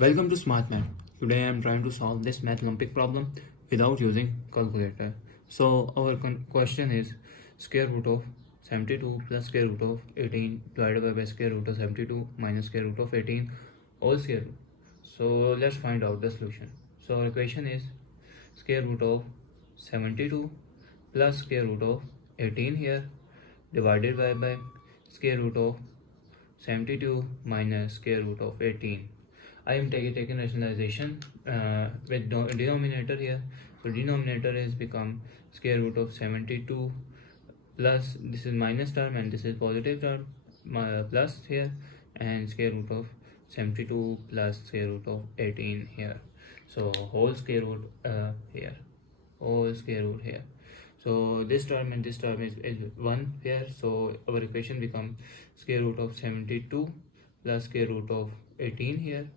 Welcome to Smart Math. Today I am trying to solve this math Olympic problem without using calculator. So our question is square root of 72 plus square root of 18 divided by square root of 72 minus square root of 18 all square root. So let's find out the solution. So our equation is square root of 72 plus square root of 18 here divided by square root of 72 minus square root of 18. I am taking rationalization with denominator here. So denominator is become square root of 72 plus this is minus term and this is positive term plus here and square root of 72 plus square root of 18 here. So whole square root here, whole square root here. So this term and this term is 1 here. So our equation become square root of 72 plus square root of 18 here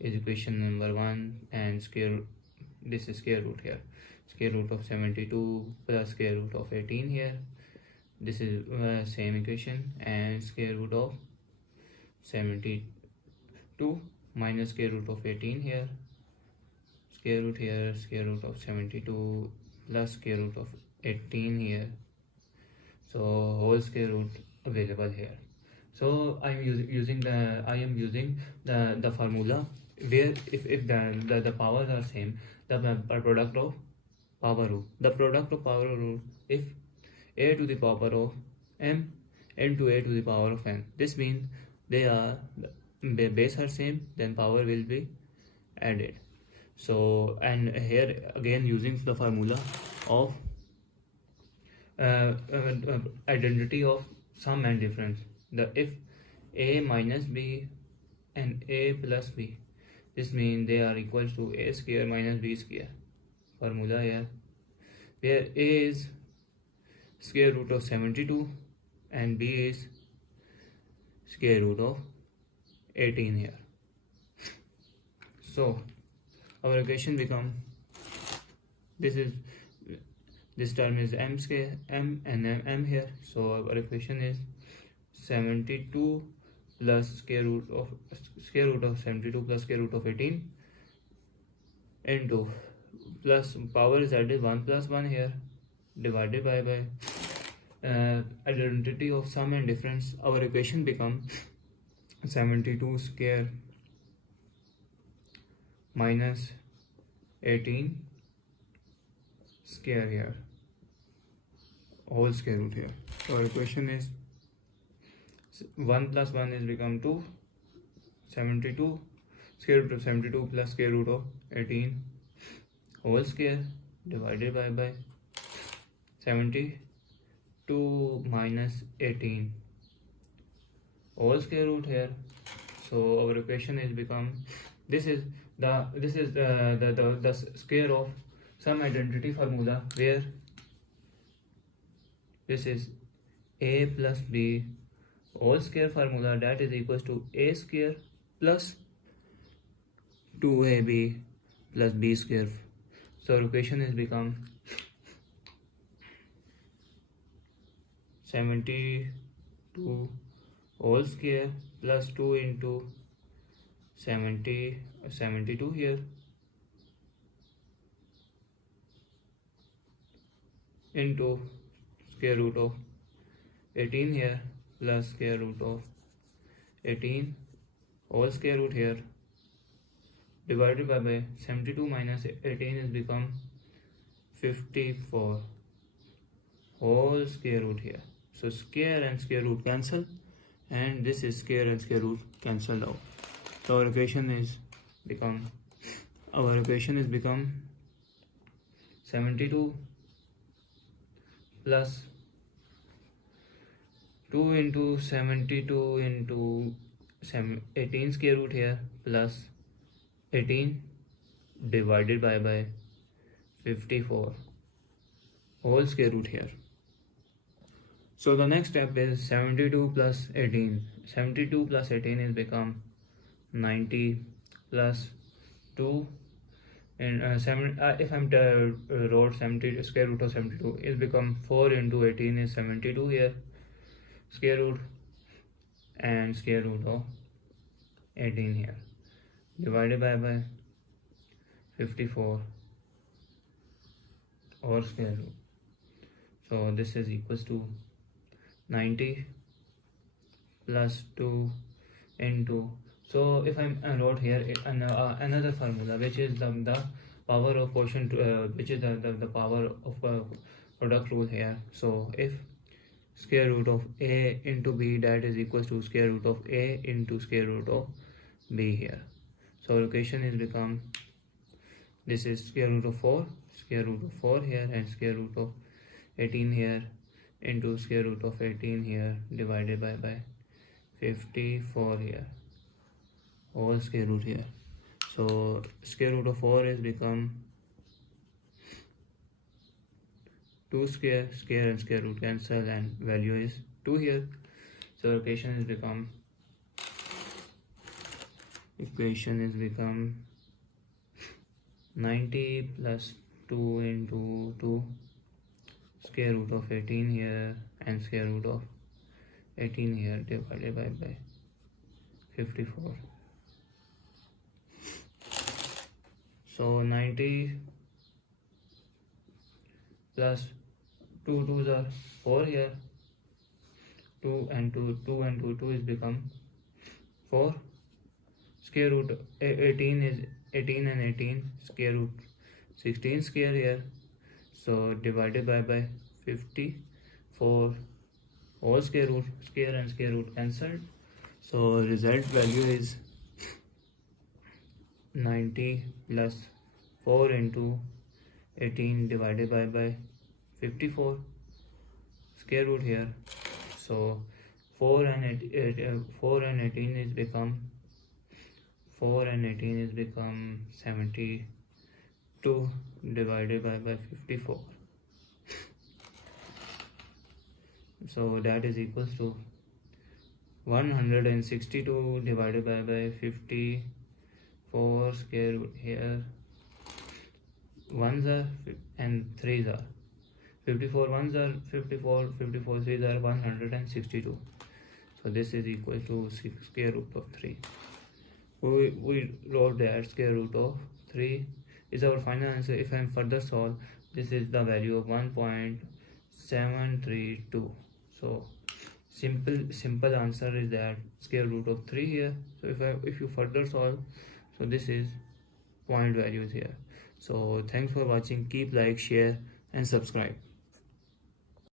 is equation number 1 and this is square root here. Square root of 72 plus square root of 18 here. This is same equation and square root of 72 minus square root of 18 here. Square root here, square root of 72 plus square root of 18 here. So whole square root available here. So I am using the formula where if the powers are same, the product of power root, if a to the power of m n to a to the power of n, this means the base are same, then power will be added. So and here again using the formula of identity of sum and difference, if a minus b and a plus b, this means they are equal to a square minus b square formula here, where a is square root of 72 and b is square root of 18 here. So our equation become this term is m square, m and m here. So our equation is 72 plus square root of 72 plus square root of 18 into plus power is added 1 plus 1 here divided by identity of sum and difference. Our equation become 72 square minus 18 square here, whole square root here. So our equation is 1 plus 1 is become 2, 72 square root of 72 plus square root of 18 whole square divided by 72 minus 18 whole square root here. So our equation is become this is the square of some identity formula, where this is a plus b whole square formula, that is equals to a square plus 2ab plus b square. So our equation is become 72 whole square plus 2 into 72 here into square root of 18 here plus square root of 18 whole square root here divided by 72 minus 18 is become 54 whole square root here. So square and square root cancel and this is square and square root cancelled out. So our equation is become 72 plus 2 into 72 into 18 square root here plus 18 divided by 54 whole square root here. So the next step is 72 plus 18. 72 plus 18 is become 90 plus 2 and if I'm wrote 70 square root of 72 is become 4 into 18 is 72 here square root and square root of 18 here. divided by 54 or square root. So this is equals to 90 plus 2 into, so if I wrote here another formula, which is the power of quotient, which is the power of product rule here. So if square root of a into b, that is equals to square root of a into square root of b here. So our equation is become, this is square root of 4 here, and square root of 18 here into square root of 18 here divided by 54 here, all square root here. So square root of 4 is become 2 square and square root cancel, and value is 2 here. So equation is become 90 plus 2 into 2 square root of 18 here and square root of 18 here divided by 54. So 90 plus 2 2s are 4 here, 2 and 2 is become 4. Square root 18 is 18 and 18, square root 16 square here, so divided by 54, all square root, square and square root cancelled. So result value is 90 plus 4 into 18 divided by 54 square root here. So 4 and 18 is become 72 divided by 54. So that is equals to 162 divided by 54 square root here. 1s are and 3s are 54, 1s are 54, 54 3s are 162. So this is equal to square root of 3. We wrote that square root of 3 is our final answer. If I further solve, this is the value of 1.732. So simple answer is that square root of 3 here. So if you further solve, so this is point values here. So thanks for watching. Keep like, share and subscribe.